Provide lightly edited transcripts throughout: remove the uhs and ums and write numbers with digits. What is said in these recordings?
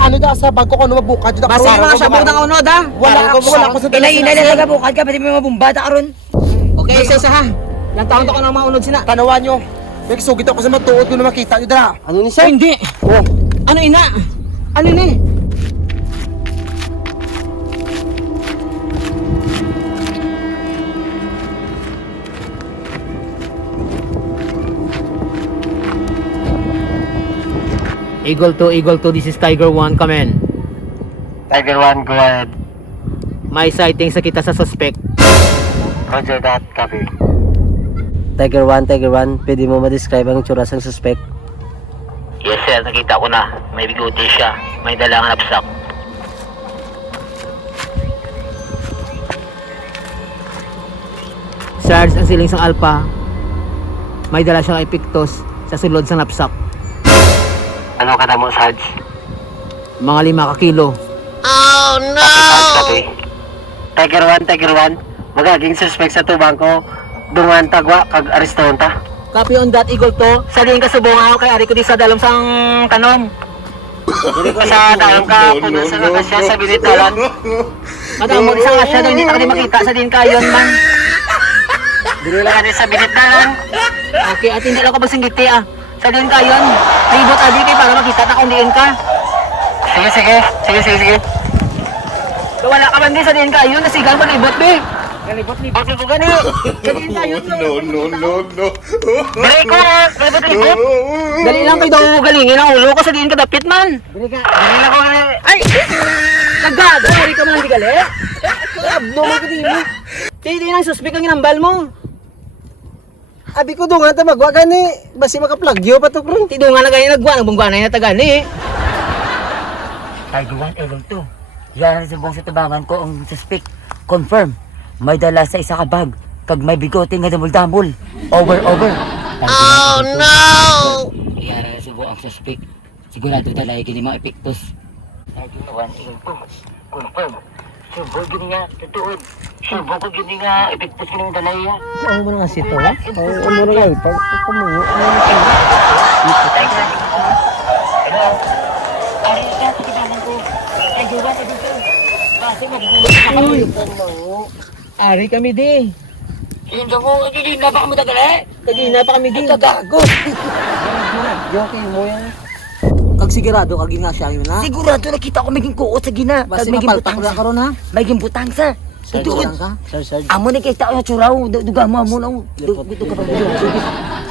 Mabalaan da sa bago ko ano mabukad da Basta mga sabog ng unod ha. Wala ako sa Inay na nagabukad ka pati may mabumbata karon. Okay, isa ha. Ilang taon to ka na mga unod sina. Tanawan nyo. Nagsugit ako sa matuod ko na makita nyo dara. Ano ni Sir, hindi. Oh. Ano ina? Ano ni? Eagle 2, this is Tiger 1, come in. Tiger 1, go ahead. May sighting sa kita sa suspect. Roger that, copy. Tiger 1, pwede mo ma-describe ang tsura ng suspect? Yes sir, nakita ko na. May bigote siya. May dalang napsak. Sarge, ang siling sang Alpha. May dala siyang epiktos sa sulod sa napsak. Ano ka na mo, Sarge? Mga 5 kilo. Copy. Tiger 1, magaging suspect sa tubang ko. Dungan tagwa, kag arestahon ta. Copy on that, Eagle 2. Sa din ka subong ako kay Ari ko di sa dalom sang kanon. Dili ko sa daang ka, puno sa nakasya sa binitalan. Madam mo isang asya daw hindi ta kani makita sa din kayon man. Dili lang ka sa binitalan. Okay, at hindi lang ka basinggiti ah. Sa din kayon. Ribot adi kay para makita ta kung diin ka. Sige. Wala ka man din sa din kayon, nasigal mo ribot be. Libot ko gani. Sa din kayon. No. Break ko na, libot. Dali lang kay daw galingin ang ulo ko sa din ka dapit man. Dili lang ko na. Ay! Nagad! Ari ka man di gali? Abdo mo ka din mo. Tidi nang suspect ang inambal mo. Abi ko dungan ta magwa gani. Basi makaplagyo pa to kron. Tidungan na ganyan nagwa, nagbungguan na tagani. Tiger 1, Eagle 2. Yan sa buong sa tabangan ko ang suspect. Confirm. May dala sa isa ka bag. Kag may bigote nga damol-damol. Over. Oh no! Yan sa buong ang suspect. Sigurado talaga kini mga epektos. Tiger 1, Eagle 2. Confirm. Subo gini nga, tutuod. Subo ko gini nga, epektos gini nga dala ya. Ano mo na nga sito ha? Ano mo na gal pag kumuha. Tiger 1, hello? Ari ka sa tabangan ko. Tiger 1, Eagle 2. Kasi magugulot sa kami. Ari kami di. Hindi mo, hindi na baka mo tagali. Kagina pa kami di. Kagago. Yoki mo yan. Kag sigurado kag nga siya yun ha? Sigurado nakita ko maging kuot sa gina. Basta Kag maging mapalpak butang na karon ha? Maging butang sa. Tutuod. ka? Sir. Amo ni kita ko churaw. Duga mo amo na. Dito ka pa.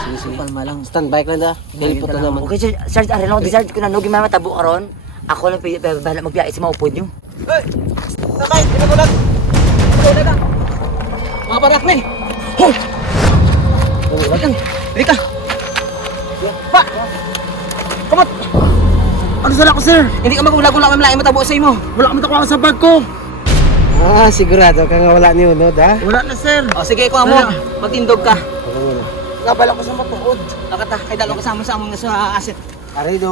Sisipal malang. Stand bike lang da. Dilipot na naman. Okay, sir. Sarge, ari lang. Sarge, kung nanogi mamatabo karon. Ako lang bahala magbiyahe sa maupod nyo. Sakay, pinagulag. Pinagulag ka. Mga parak na eh. Hoy! Dali ka. Pa! Kamot! Ano sala ko sir? Hindi ka magulag-ulag mamalayan matabo sa imo. Wala man ako sa bag ko. Sigurado ka nga wala ni Unod ha? Wala na sir. O sige, kuha mo. Magtindog ka. Kabala ko sa matuod. Nakata, kay dalo kasama sa among sa asset. Ari do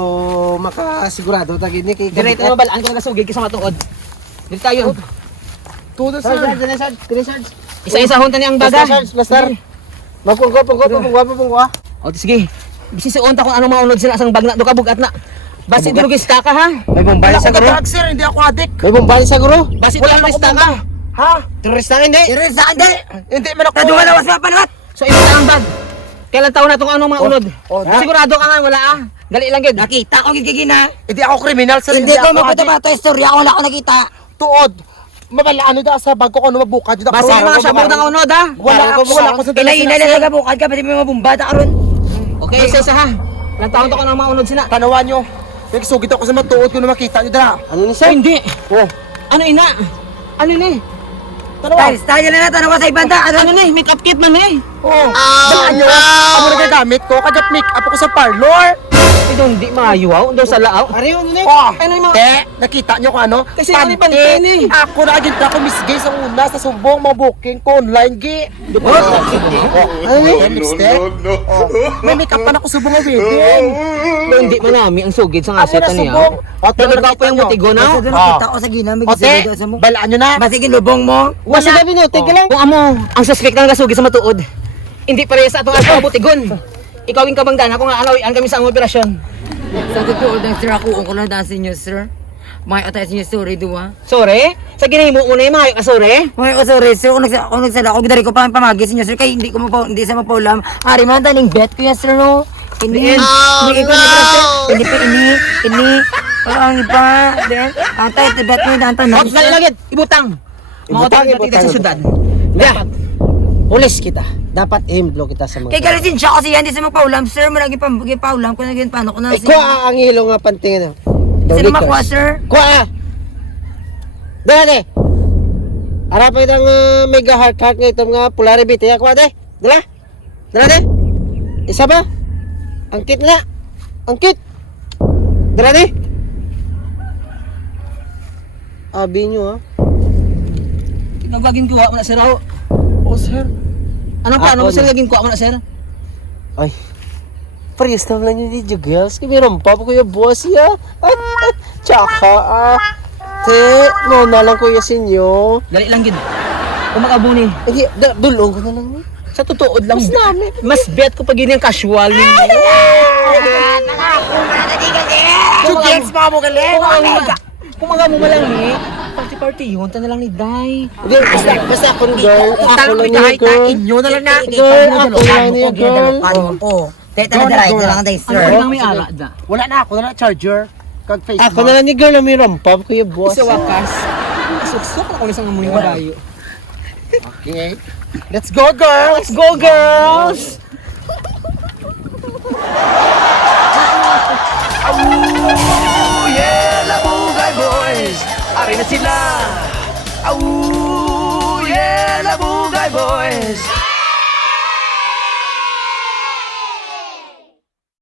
makasigurado ta gini kay Direto na mabalaan ko nagasugid ka sa matuod. Dito tayo. Tudo sir. Sarge. Isa-isa hunta ni ang baga. Master. Magpungko. O sige. Bisisuon ta kung ano maunod sila sang bag na do ka bugat na. Basi durugista ka ha. May bombay sa guro. Sir, hindi ako adik. May bombay sa guro. Basi durugista ka. Ha? Turista hindi. Turista hindi. Hindi man ako. Nadumalawas na panawat. So imo na ang bag. Kailan taon na tong ano maunod? da. Sigurado ka nga wala ah. Gali lang gid. Nakita ko gigigina. Hindi ako kriminal sir. Hindi ko ako maputo adik. ba ito istorya. Wala ko nakita. Tuod. Mabalaan da sa bag ko ano mabukad. Basi mga sabog ng unod ha. Wala ako sa dala. Inay na nagabukad ka pati may mabumbata karon. Okay, isa-isa ha. Ilang taon to ka na maunod sina. Tanawan nyo. Nagsugit ako sa matuod ko na makita nyo dara. Ano ni So, hindi. Oh. Ano ina? Ano ni? Style, style na natin. Ano ka sa ibanda? Ano ni? Makeup kit man ni. Oh. Balaan nyo. Ako nagagamit ko. Kajap make up ako sa parlor. Ito hindi maayaw. Doon sa laaw. Ariyo ni. Oh. Ano yung mga... Te, nakita nyo kung ano? Kasi ano yung pantin eh. Ako na agad ako misgay sa una sa subong mga booking ko online gi. Ano ni? Lipstick? Oh. May makeup pa na ako subong nga wedding. Doon hindi manami ang sugid sa Ako asset na niya. subong. O, Talaga po yung mutigo na. Basta doon nakita ko sa gina. May Ote, gisabi sa mo. balaan nyo na. Masigin lubong mo. Wala. Tigil lang. Kung amo, ang suspect na nasugid sa matuod. Hindi pareha sa atong aswa butigon. Ikawing kabangdan ako nga alawian kami sa among operasyon. Sa totoo ng sir, ako ko lang dasin niyo, sir. May atay siya sorry duwa. Sorry? Sa ginahimo mo na yung mga sorry? May sorry sir, kung nagsala ako, gidari ko pa pamagis niya sir, kaya hindi sa mapaulam. Ari man taning bet ko yan sir no. Ini, parang iba. Then, atay, bet mo yung dantan na. Out na ilagid, ibutang. Ibutang kita sa syudad. Yeah. Pulis kita. Dapat i-blow kita sa mga. Kaya galisin siya kasi hindi sa magpaulam sir, maragi paulam ko na ganyan, paano ko na Ay, kuha ang hilo nga pantingin. Sino makuha sir? Kuha! Dala de! Arapay ng mega heart nga itong polarity. Kaya kuha de! Dala! Dala de! Isa ba? Angkit na! Angkit! Dala de! Abi nyo ha? Nagaging kuha mo na sir. Oh sir. Anong plano mo Ako sir? na. Naging kuha mo na sir? Ay. Parehas naman lang yung video girls. Kimiram pa po kuya boss ya. Tsaka te, no na lang kuya sinyo. Dali lang gid. Kung makabuni. Hindi, dulong ko na lang. Sa totoo lang. Mas namin. Mas bet ko pag yung casual ninyo. Chugigs pa mo galing! Kung mga mo malang party-party yun, na lang ni Day. Hindi, basta akong girl. Ako lang yung girl. Inyo na lang na. Girl, ako lang yung girl. Oh, kaya talaga na lang tayo Ano sir. lang may ala da? Wala na ako na charger. Kag face ako na lang ni girl na may rampab kuya boss. Sa wakas. Suksok na ko isang amunin mo dayo. Okay. Let's go girls. Let's go girls! Labugay boys, ari na sila. Yeah, Labugay boys,